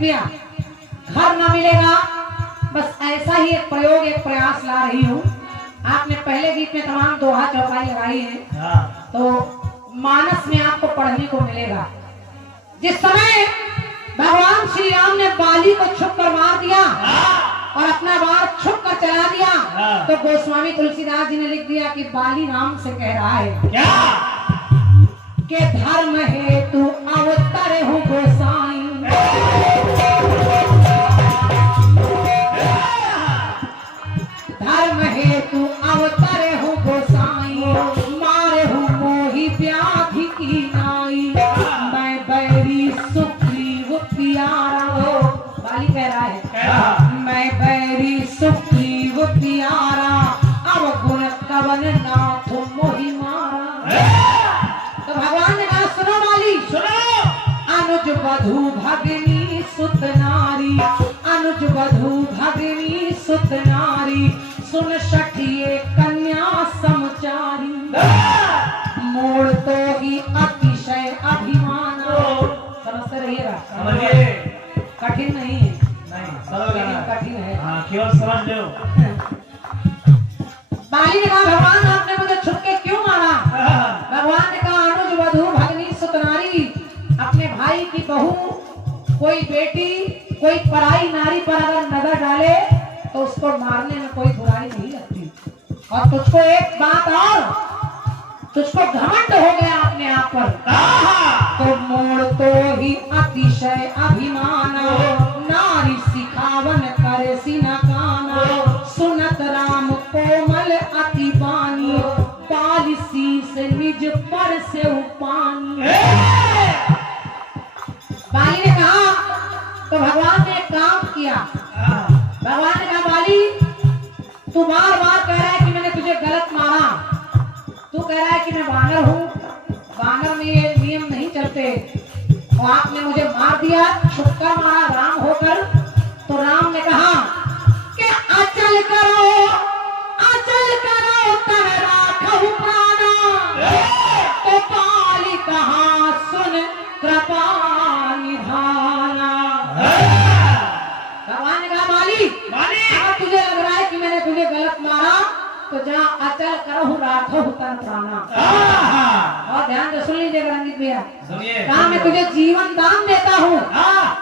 भैया घर न मिलेगा। बस ऐसा ही एक प्रयोग, एक प्रयास ला रही हूँ। आपने पहले गीत में तमाम दोहा चौपाई लगाई है, तो मानस में आपको पढ़ने को मिलेगा। जिस समय भगवान श्री राम ने बाली को छुप कर मार दिया और अपना वार छुप कर चला दिया, तो गोस्वामी तुलसीदास जी ने लिख दिया कि बाली राम से कह रहा है क्या कि धर्म हेतु अवतर हूँ गोसाई, धर्म हेतु अवतर हूँ गोसाई, मारे हूँ मोही व्याधि की नाई, मैं बैरी सुग्रीव प्यारा। बाली कह रहा है मैं बैरी सुग्रीव प्यारा, अब गुण कवन नाथ मोहि मारा। तो भगवान ने कहा सुनो बाली सुनो, अनुज वधू भगनी सुत नारी, अनुज वधू भगनी सुत नारी, सुन सठिए कन्या समचारी, मोड़ तो ही अतिशय अभिमान। समझते रहिएगा, कठिन नहीं है, लेकिन कठिन है। हाँ, केवल समझ लो। बाली ने कहा भगवान आपने मुझे छुप के क्यों मारा? भगवान ने कहा अनुज वधू भगनी सुत नारी, अपने भाई की बहू, कोई बेटी, कोई पराई नारी पर अगर नजर डाले तो उसको मारने में कोई बुराई नहीं लगती। और तुझको एक बात और, तुझको घमंड हो गया अपने आप पर, तो मोड़ तो ही अतिशय अभिमान, नारी सिखावन करे सीना काना, सुनत राम कोमल अति बानी, बाली शीस निज पर से पानी। बाली ने कहा, तो भगवान ने एक काम किया। भगवान ने कहा बाली तू बार बार कह रहा है कि मैंने तुझे गलत मारा, तू कह रहा है कि मैं वानर हूँ, वानर में ये नियम नहीं चलते, और आपने मुझे मार दिया, छुपकर मारा राम होकर। तो राम ने कहा कि अचल करो तन राखहु प्राणा, तो बाली कहा सुन कृपा निधाना। भगवान ने कहा बाली अगर तुझे लग रहा है कि मैंने तुझे गलत मारा, तो जहाँ अचल करहु राखहु तन प्राणा। और ध्यान से सुन लीजिएगा रंजीत भैया, कहा मैं तुझे जीवन दान देता हूँ,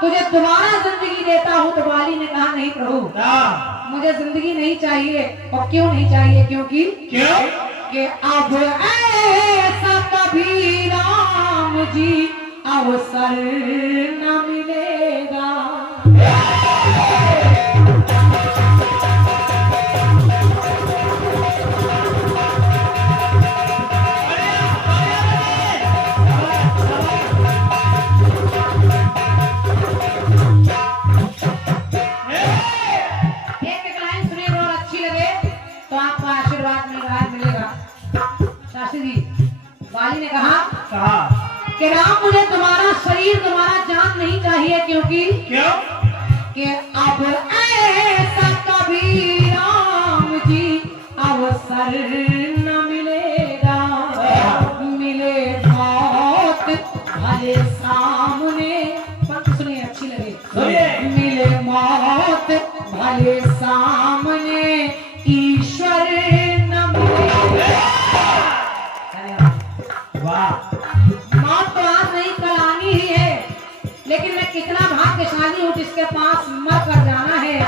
तुझे दोबारा जिंदगी देता हूँ। तो बाली ने कहा नहीं प्रभु, मुझे जिंदगी नहीं चाहिए। और क्यों नहीं चाहिए? क्योंकि कि अब ऐसा कभी राम जी अवसर न मिलेगा। बाली ने कहा कि राम मुझे तुम्हारा शरीर, तुम्हारा जान नहीं चाहिए। क्योंकि क्यों? कि अब ऐसा कभी राम जी अवसर न मिलेगा, मिले मौत भले सामने। पंक्ति सुनिए, अच्छी लगे। मिले मौत भले सामने, ईश्वर न मिले। मौत तो आज नहीं कल आनी ही है, लेकिन मैं कितना भाग्यशाली हूँ जिसके पास मर कर जाना है,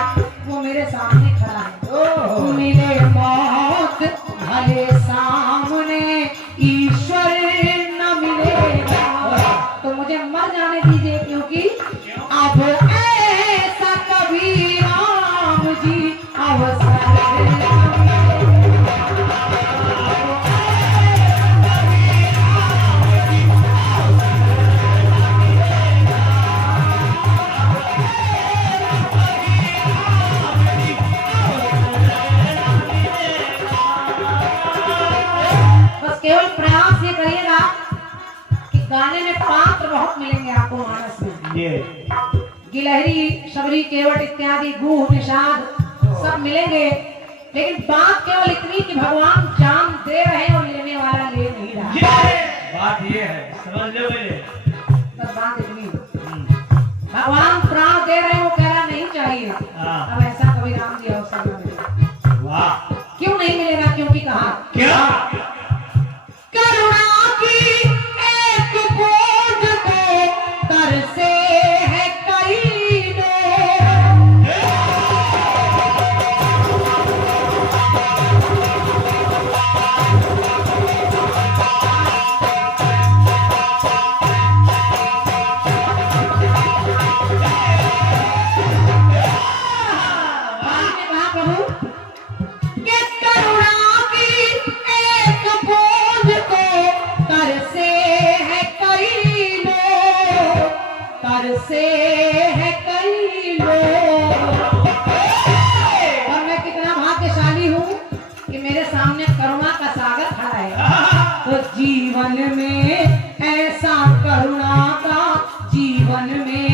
वो मेरे सामने खड़ा है। मिले मौत भले सामने, ईश्वर न मिलेगा। तो मुझे मर जाने दीजिए, क्योंकि अब ऐसा कभी राम जी अवसर गाने में पात्र बहुत मिलेंगे आपको मानस में। गिलहरी, शबरी, केवट इत्यादि, गुह, निषाद सब मिलेंगे, लेकिन बात केवल इतनी कि भगवान जान दे रहे हैं और लेने वाला ले नहीं रहा। बात ये है, समझ लो। बस बात इतनी, भगवान प्राण क्यों नहीं मिलेगा? क्योंकि कहा क्या? करुणा की एक बूंद को तरसे है कई लोग। आपने कहा प्रभु कि करुणा की एक बूंद को तरसे है कई लोग, तरसे है कई लोग। और मैं कितना भाग्यशाली हूँ कि मेरे सामने करुणा का सागर खड़ा है। तो जीवन में ऐसा करुणा का, जीवन में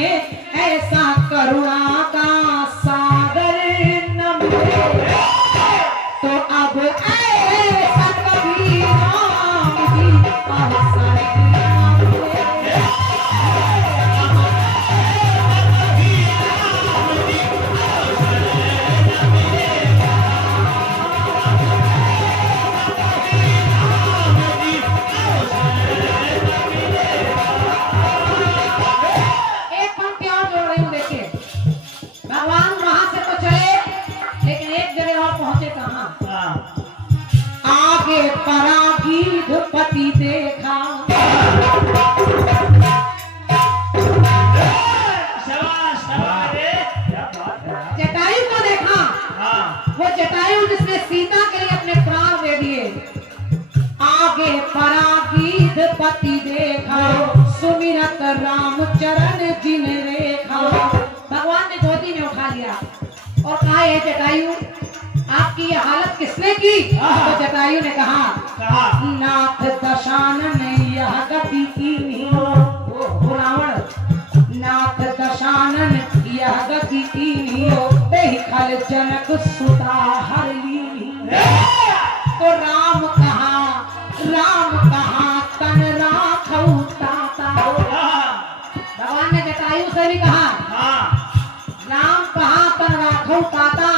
ऐसा करुणा का सागर न मिले तो अब ऐसा कभी राम जी अवसर न मिले। एक पंक्ति और जोड़ रही हूँ, देखिए। भगवान वहां से तो चले, लेकिन एक जगह और पहुंचे। कहाँ? आगे परागीध पति देखा, शाबाश शाबाश रे, क्या बात है। जटायु को देखा। वो जटायु जिसने सीता के लिए अपने प्राण दे दिए। आगे परागीध पति देखा, सुमिरत राम चरण जिन रेखा। भगवान ने गोदी में उठा लिया और कहा, ये जटायु आपकी ये हालत किसने की? तो जटायु ने कहा, नाथ दशानन यह गति कीन्ही। रावण, नाथ दशानन यह गति कीन्ही, तेहि खल जनक सुता हर लीन्ही। तो राम कहा तन राखऊ ताता। भगवान ने जटायु से भी कहा, राम कहा तन राखऊ ताता।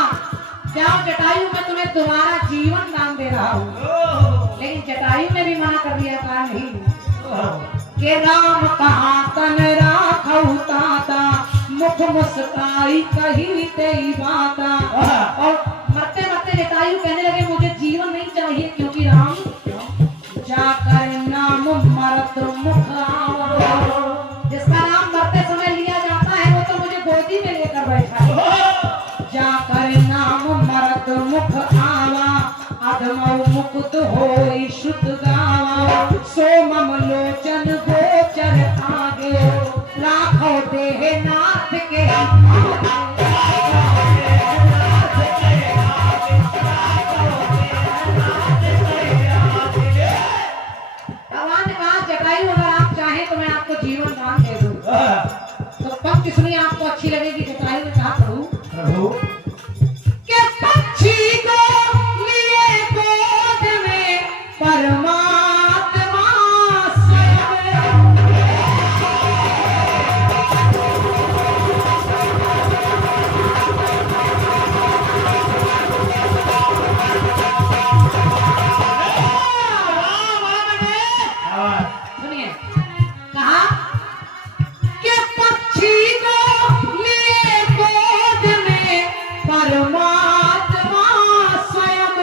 जाओ जटायु, मैं तुम्हें तुम्हारा जीवन दान दे रहा हूँ। लेकिन जटायु ने भी मना कर दिया, कहा नहीं। कि राम कहा तन राखऊ ताता, मुख मुस्काई कही तेरी बाता। और मरते मरते जटायु कहने लगे, मुझे जीवन नहीं चाहिए, क्योंकि राम जाकर नाम मरत मुख आवा। जिसका नाम मरते समय लिया जाता है वो तो मुझे गोदी में लेकर बैठा है। जाकर नाम मरत मुख आवा, अधमौ मुकुत होई शुद्ध गावा। सोमम लोचन गोचर आगे, राखो देह नाथ के भगवान ने कहा, जटायु अगर आप चाहें तो मैं आपको जीवन दान दे दूं। तो पंक्ति सुनिए, आपको अच्छी लगेगी। जटायु ने कहा, प्रभु के पक्षी को लिए गोद में परमात्मा स्वयं। सुनिए, कहा कि पक्षी को लिए गोद में परमात्मा स्वयं,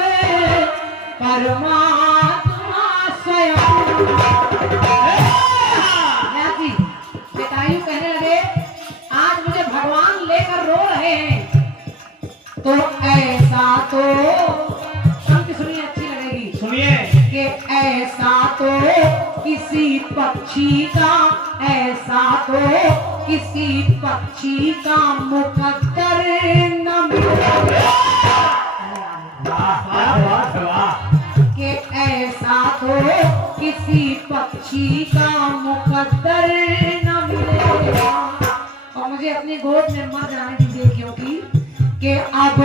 परमात्मा स्वयं। जी जटायु कहने लगे, आज मुझे भगवान लेकर रो रहे हैं। तो ऐसा तो पंक्ति सुनिए, अच्छी लगेगी। सुनिए कि ऐसा तो किसी पक्षी का, ऐसा तो किसी पक्षी का मुकद्दर न मिले। कि ऐसा तो किसी पक्षी का मुकद्दर न मिलेगा। और मुझे अपनी गोद में मर जाने दीजिए, क्योंकि कि अब